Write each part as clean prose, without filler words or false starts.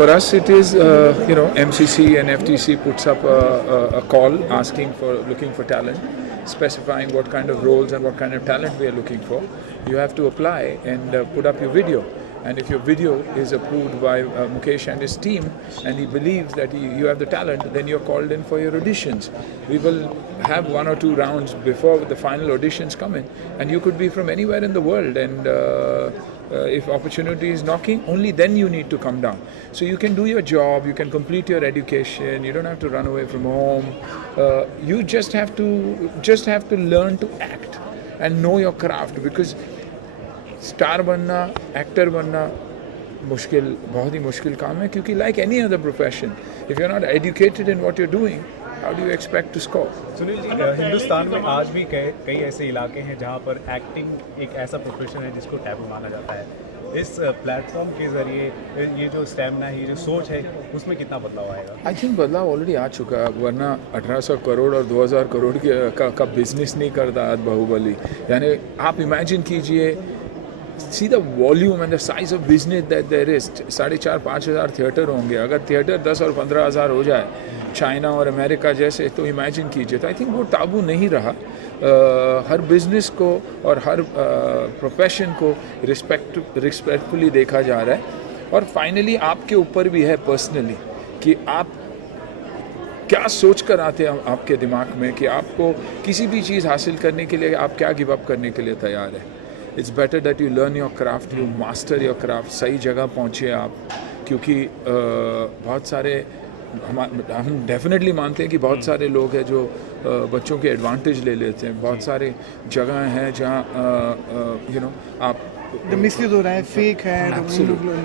For us, it is MCC and FTC puts up a call looking for talent, specifying what kind of roles and what kind of talent we are looking for. You have to apply and put up your video. And if your video is approved by Mukesh and his team, and he believes that you have the talent, then you're called in for your auditions. We will have 1 or 2 rounds before the final auditions come in, and you could be from anywhere in the world. And if opportunity is knocking, only then you need to come down. So you can do your job, you can complete your education. You don't have to run away from home. You just have to learn to act and know your craft, because star बनना, actor बनना बहुत ही मुश्किल काम है, क्योंकि like any other profession, if you are not educated in what you are doing, how do you expect to score? Sunil ji, Hindustan में आज भी कई ऐसे इलाके हैं जहां पर एक्टिंग एक ऐसा प्रोफेशन है जिसको टैबू माना जाता है। इस प्लेटफॉर्म के ज़रिए ये जो स्टैमिना है, ये जो सोच है, उसमें कितना बदलाव आएगा? आई थिंक बदलाव ऑलरेडी आ चुका है, वरना 1800 करोड़ और 2000 करोड़ का बिजनेस नहीं करता आज बाहुबली। यानी आप इमेजिन कीजिए, see the volume and the size of business that there is. 4,500-5,000 theatre होंगे। अगर थिएटर 10 और 15,000 हो जाए चाइना और अमेरिका जैसे, तो इमेजिन कीजिए। तो आई थिंक वो ताबू नहीं रहा। हर बिजनेस को और हर प्रोफेशन को रिस्पेक्टफुली देखा जा रहा है। और फाइनली आपके ऊपर भी है पर्सनली कि आप क्या सोच कर आते हैं आपके दिमाग में, कि आपको किसी भी चीज़ हासिल करने के लिए आप क्या गिव अप करने के लिए तैयार है। It's better that you learn your craft, you master your craft, सही जगह पहुँचे आप। क्योंकि बहुत सारे हम डेफिनेटली मानते हैं कि बहुत सारे लोग हैं जो बच्चों के एडवांटेज ले लेते हैं। बहुत सारे जगह हैं जहाँ आप मिसयूज हो रहा है, फेक है,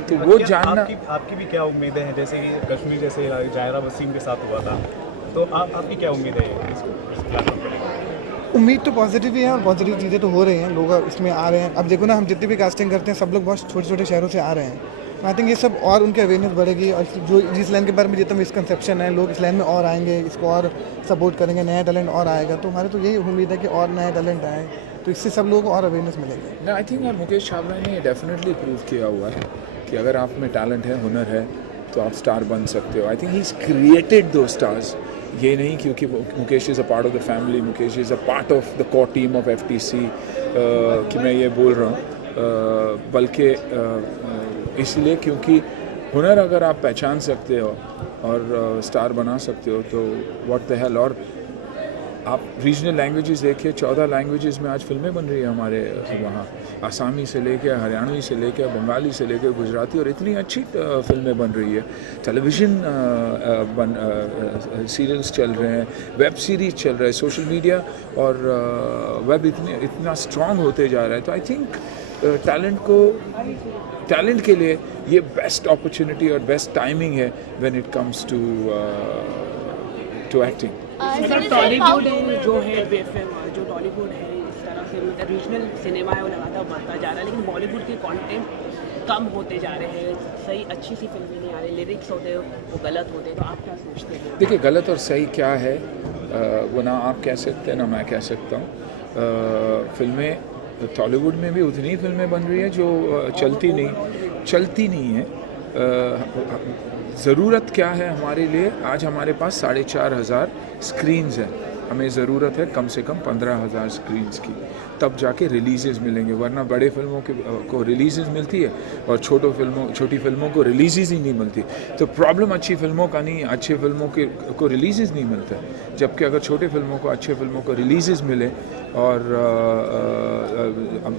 तो वो जानना। आपकी भी क्या उम्मीदें हैं? जैसे कि कश्मीर जैसे जायरा वसीम के साथ हुआ था, तो आपकी क्या उम्मीद है इस प्लेटफॉर्म पर? उम्मीद तो पॉजिटिव ही है, और पॉजिटिव चीज़ें तो हो रही हैं, लोग इसमें आ रहे हैं। अब देखो ना, हम जितनी भी कास्टिंग करते हैं, सब लोग बहुत छोटे छोटे शहरों से आ रहे हैं। आई थिंक ये सब और उनकी अवेयरनेस बढ़ेगी, और जो जिस लाइन के बारे में जितना मिसकंसेप्शन है, लोग इस लाइन में और आएंगे, इसको और सपोर्ट करेंगे, नया टैलेंट और आएगा। तो हमारे तो यही उम्मीद है कि और नया टैलेंट आए, तो इससे सब लोगों को और अवेयरनेस मिलेगी। आई थिंक और मुकेश छाबड़ा ने डेफिनेटली प्रूव किया हुआ है कि अगर आप में टैलेंट है, हुनर है, तो आप स्टार बन सकते हो। I think he is created दो स्टार्स। ये नहीं क्योंकि Mukesh is a part of the family, Mukesh is a part of the core team of FTC कि मैं ये बोल रहा हूँ, बल्कि इसलिए क्योंकि हुनर अगर आप पहचान सकते हो और स्टार बना सकते हो, तो व्हाट द हेल। और आप रीजनल लैंग्वेजेस देखिए, 14 लैंग्वेजेस में आज फिल्में बन रही है हमारे वहाँ। आसामी से लेके, हरियाणवी से लेके, बंगाली से लेके, गुजराती, और इतनी अच्छी फिल्में बन रही है। टेलीविज़न सीरियल्स चल रहे हैं, वेब सीरीज़ चल रहा है, सोशल मीडिया और वेब इतना स्ट्रॉन्ग होते जा रहा है। तो आई थिंक टैलेंट के लिए ये बेस्ट अपॉर्चुनिटी और बेस्ट टाइमिंग है when it comes to acting. Tollywood जो है जो टॉलीवुड है, इस तरह से मतलब रीजनल सिनेमा है, वो लगातार बढ़ता जा रहा है, लेकिन बॉलीवुड के कंटेंट कम होते जा रहे हैं। सही अच्छी सी फिल्में नहीं आ रही, लिरिक्स होते हैं वो गलत होते हैं। तो आप क्या सोचते हैं? देखिए, गलत और सही क्या है वो ना आप कह सकते हैं ना मैं कह सकता हूँ। फिल्में टॉलीवुड में भी उतनी फिल्में बन रही है जो चलती नहीं है। ज़रूरत क्या है हमारे लिए? आज हमारे पास 4,500 स्क्रीन्स हैं। हमें ज़रूरत है कम से कम 15,000 स्क्रीन्स की, तब जाके रिलीज़ेस मिलेंगे। वरना बड़े फिल्मों को रिलीज़ेस मिलती है और छोटी फिल्मों को रिलीज़ेस ही नहीं मिलती। तो प्रॉब्लम अच्छी फिल्मों का नहीं है, अच्छी फिल्मों को रिलीज़ेस नहीं मिलते। जबकि अगर छोटे फिल्मों को, अच्छे फिल्मों को रिलीज़ेस मिले, और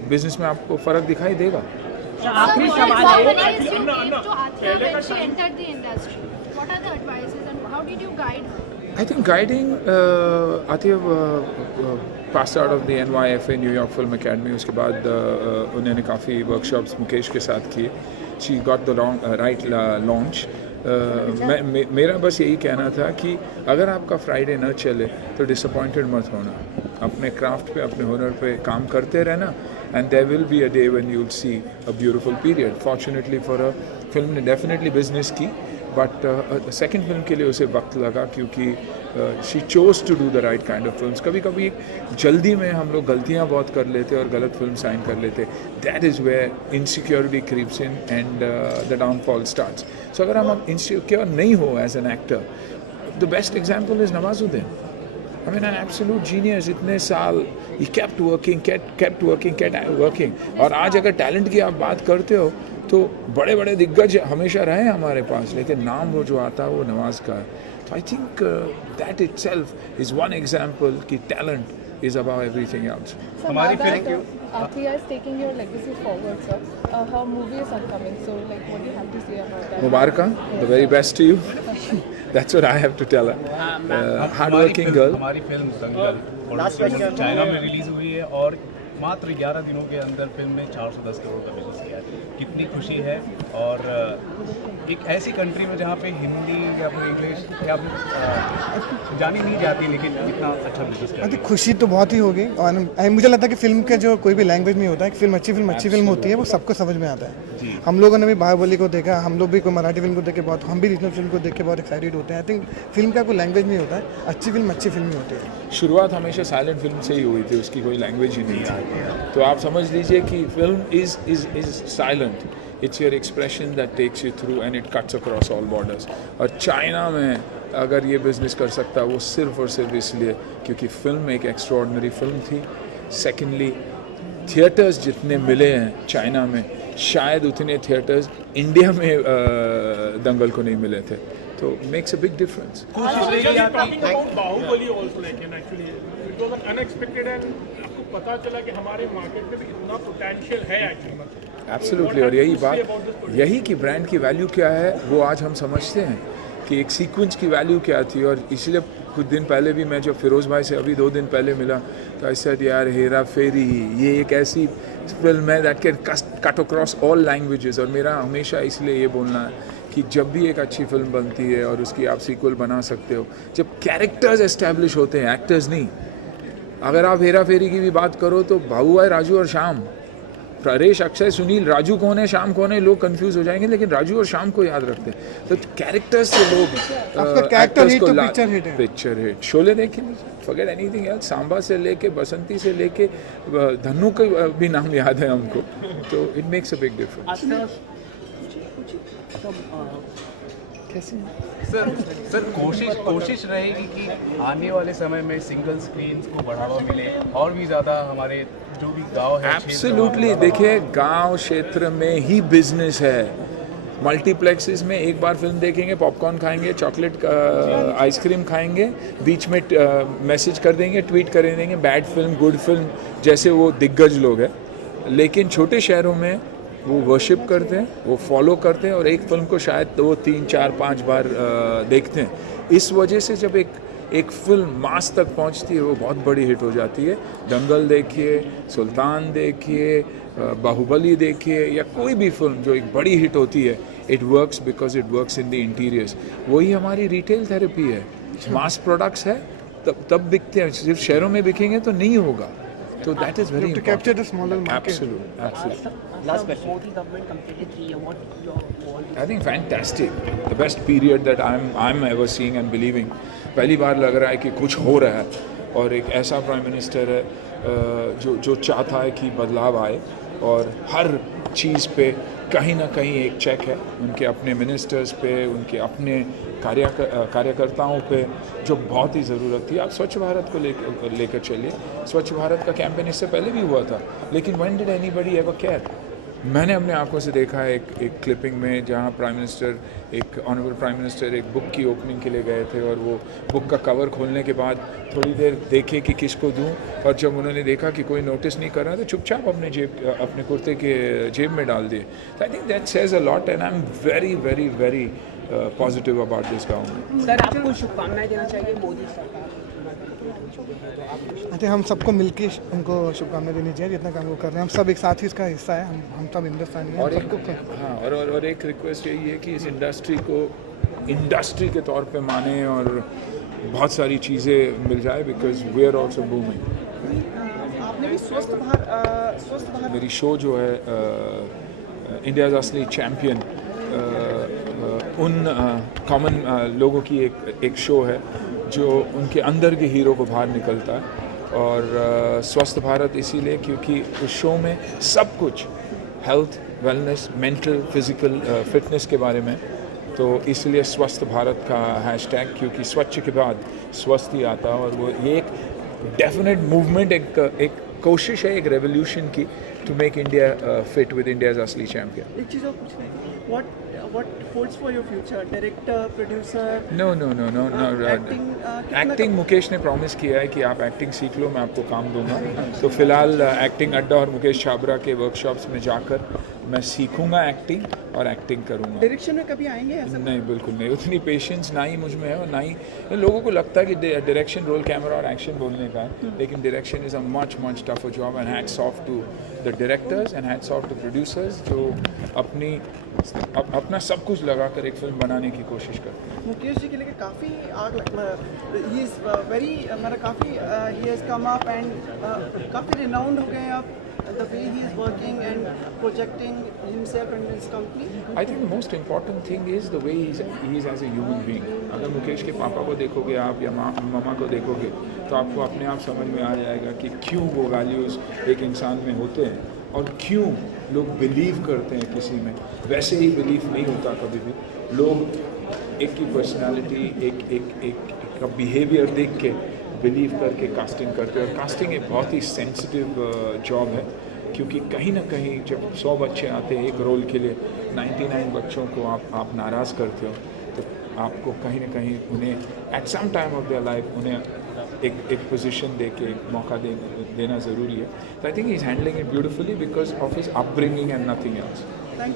बिज़नेस में आपको फ़र्क दिखाई देगा। आखिरी सवाल है, I think guiding, Athiya passed out of the NYFA New York Film Academy. उसके बाद उन्होंने काफ़ी वर्कशॉप्स मुकेश के साथ किए। She got the right launch. मेरा बस यही कहना था कि अगर आपका फ्राइडे न चले तो डिसअपॉइंटेड मत होना, अपने क्राफ्ट पे, अपने हुनर पे काम करते रहना, and there will be a day when you'll see a beautiful period. Fortunately for her, film ने डेफिनेटली बिजनेस की, बट सेकेंड फिल्म के लिए उसे वक्त लगा क्योंकि she chose to do the right kind of films. कभी कभी जल्दी में हम लोग गलतियाँ बहुत कर लेते और गलत फिल्म साइन कर लेते. That is where insecurity creeps in and the downfall starts. So अगर हम इनसिक्योर नहीं हो as an actor, the best example is Nawazuddin. I mean, an absolute genius. इतने साल he kept working. और आज अगर टैलेंट की आप बात करते हो तो बड़े बड़े दिग्गज हमेशा रहे हैं हमारे पास, लेकिन नाम वो जो आता है वो नवाज का है. तो I think that itself is one example कि talent is above everything else. So हमारी now that film Athia is taking your legacy forward, sir. Her movie is upcoming, so like, what do you have to say about that? Mubaraka, the very best to you. That's what I have to tell her. Hardworking girl. हमारी film दंगल China में release हुई है और मात्र 11 दिनों के अंदर film ने 410 करोड़ का बिजनेस किया है. कितनी खुशी है. और एक ऐसी कंट्री में जहाँ पे हिंदी या फिर इंग्लिश या फिर जानी नहीं जाती, लेकिन इतना अच्छा बिजनेस किया. आई थिंक खुशी तो बहुत ही होगी. और मुझे लगता है कि फिल्म का जो कोई भी लैंग्वेज नहीं होता है, फिल्म अच्छी फिल्म होती है, वो सबको समझ में आता है. हम लोगों ने भी बाहुबली को देखा, हम लोग भी कोई मराठी फिल्म को देख के बहुत, हम भी रीजनल फिल्म को देख के बहुत एक्साइटेड होते हैं. आई थिंक फिल्म का कोई लैंग्वेज नहीं होता है, अच्छी फिल्म ही होती है. शुरुआत हमेशा साइलेंट फिल्म से ही हुई थी, उसकी कोई लैंग्वेज ही नहीं थी. तो आप समझ लीजिए कि film is silent. It's your expression that takes you through and it cuts across all borders. और चाइना में अगर ये बिजनेस कर सकता है वो सिर्फ और सिर्फ इसलिए क्योंकि फिल्म एक एक्स्ट्रॉर्डनरी फिल्म थी. सेकेंडली, थिएटर्स जितने मिले हैं चाइना में, शायद उतने थिएटर्स इंडिया में दंगल को नहीं मिले थे. तो makes a big difference. talking about Baahubali also, like, and actually it was unexpected and आपको पता चला कि हमारे मार्केट में भी इतना पोटेंशियल है एक्चुअली. एब्सोल्युटली. और यही कि ब्रांड की वैल्यू क्या है वो आज हम समझते हैं कि एक सीक्वेंस की वैल्यू क्या थी. और इसलिए कुछ दिन पहले भी मैं जब फिरोज़ भाई से अभी 2 दिन पहले मिला तो आई सेड यार हेरा फेरी ये एक ऐसी फिल्म है that can cut across all languages. और मेरा हमेशा इसलिए ये बोलना है कि जब भी एक अच्छी फिल्म बनती है और उसकी आप सीक्वल बना सकते हो, जब कैरेक्टर्स एस्टैब्लिश होते हैं, एक्टर्स नहीं. अगर आप हेरा फेरी की भी बात करो तो बाबू भाई, राजू और श्याम, परेश, अक्षय, सुनील, राजू कौन है, श्याम कौन है, लोग कंफ्यूज हो जाएंगे, लेकिन राजू और श्याम को याद रखते हैं. तो कैरेक्टर्स से लोग कैरेक्टर हिट तो पिक्चर हिट. शोले देख लीजिए, फॉरगेट एनीथिंग एल्स. सांबा से लेके बसंती से लेके धन्नू का भी नाम याद है हमको. तो it makes a big difference. Sir कोशिश रहेगी कि आने वाले समय में सिंगल स्क्रीन को बढ़ावा मिले और भी ज़्यादा हमारे जो भी गांव है. एब्सोल्युटली. देखिए, गांव क्षेत्र में ही बिजनेस है. मल्टीप्लेक्सेस में एक बार फिल्म देखेंगे, पॉपकॉर्न खाएंगे, चॉकलेट आइसक्रीम खाएंगे, बीच में मैसेज कर देंगे, ट्वीट कर देंगे बैड फिल्म, गुड फिल्म, जैसे वो दिग्गज लोग हैं. लेकिन छोटे शहरों में वो वर्शिप करते हैं, वो फॉलो करते हैं और एक फिल्म को शायद वो 3, 4, 5 बार देखते हैं. इस वजह से जब एक फिल्म मास तक पहुंचती है वो बहुत बड़ी हिट हो जाती है. दंगल देखिए, सुल्तान देखिए, बाहुबली देखिए, या कोई भी फिल्म जो एक बड़ी हिट होती है, it works because it works in the interiors. वही हमारी रिटेल थेरेपी है. मास प्रोडक्ट्स है तब बिकते हैं, सिर्फ शहरों में बिकेंगे तो नहीं होगा. So that is very to important. capture the smaller market. Absolutely. Last question. Modi government completed 3 years. What your I think fantastic. The best period that I'm ever seeing and believing. पहली बार लग रहा है कि कुछ हो रहा है और एक ऐसा प्राइम मिनिस्टर है जो चाहता है कि बदलाव आए और हर चीज़ पे कहीं ना कहीं एक चेक है. उनके अपने मिनिस्टर्स पे, उनके अपने कार्यकर्ताओं पे जो बहुत ही ज़रूरत थी. आप स्वच्छ भारत को लेकर चलिए. स्वच्छ भारत का कैंपेन इससे पहले भी हुआ था, लेकिन when did anybody ever care? मैंने अपने आंखों से देखा है एक क्लिपिंग में जहाँ एक ऑनरेबल प्राइम मिनिस्टर एक बुक की ओपनिंग के लिए गए थे और वो बुक का कवर खोलने के बाद थोड़ी देर देखे कि किसको दूं, और जब उन्होंने देखा कि कोई नोटिस नहीं कर रहा तो चुपचाप अपने कुर्ते के जेब में डाल दिए. I think that says a lot and I am very very very positive about this government. Sir, आपको शुभकामनाएं देना चाहिए मोदी सरकार. आई थिंक हम सबको मिलके उनको शुभकामनाएं देनी चाहिए जितना काम वो कर रहे हैं. हम सब एक साथ ही इसका हिस्सा है. हम सब हिंदुस्तानी हैं. और एक रिक्वेस्ट यही है कि इस इंडस्ट्री को इंडस्ट्री के तौर पे माने और बहुत सारी चीज़ें मिल जाए, because we are also booming. आपने भी स्वस्थ भारत मेरी शो जो है इंडियाज़ असली चैम्पियन उन कॉमन लोगों की एक शो है जो उनके अंदर के हीरो को बाहर निकलता है। और स्वस्थ भारत इसीलिए क्योंकि उस शो में सब कुछ health, wellness, mental, physical fitness के बारे में, तो इसलिए स्वस्थ भारत का हैशटैग, क्योंकि स्वच्छ के बाद स्वस्थ ही आता है। और वो ये एक डेफिनेट मूवमेंट, एक कोशिश है, एक रेवोल्यूशन की, to make India fit with India's असली चैम्पियन। एक चीज़ और पूछना है, what holds for your future? Director, producer? No Acting, acting Mukesh ने प्रॉमिस किया है कि आप एक्टिंग सीख लो, मैं आपको काम दूंगा। तो फिलहाल एक्टिंग अड्डा और मुकेश छाबरा के वर्कशॉप्स में जाकर मैं सीखूंगा एक्टिंग और एक्टिंग करूंगा। डायरेक्शन में कभी आएंगे ऐसा? नहीं, बिल्कुल नहीं, उतनी पेशेंस ना ही मुझ में है और ना ही लोगों को लगता है कि डायरेक्शन रोल कैमरा और एक्शन बोलने का है, लेकिन direction is a much tougher job. And hats off to the directors and hats off to producers जो अपना सब कुछ लगाकर एक फिल्म बनाने की कोशिश करते हैं। मुकेश जी के लिए काफ़ी ही इज़ वेरी काफ़ी he has come up and काफ़ी रिनाउंड हो गए हैं आप, the way he is working and projecting himself and his company. I think the most important thing is the way he is as a human being. अगर मुकेश के पापा को देखोगे आप या मामा को देखोगे तो आपको अपने आप समझ में आ जाएगा कि क्यों वो वैल्यूज़ एक इंसान में होते हैं और क्यों लोग बिलीव करते हैं किसी में। वैसे ही बिलीव नहीं होता कभी भी, लोग एक की पर्सनालिटी, एक का बिहेवियर देख के बिलीव करके कास्टिंग करते हैं। और कास्टिंग एक बहुत ही सेंसिटिव जॉब है, क्योंकि कहीं ना कहीं जब 100 बच्चे आते हैं एक रोल के लिए, 99 बच्चों को आप नाराज़ करते हो, तो आपको कहीं ना कहीं उन्हें at some time of their life उन्हें एक पोजीशन दे के एक मौका देना ज़रूरी है। तो I think he is handling it beautifully because of his upbringing and nothing else. Thank you.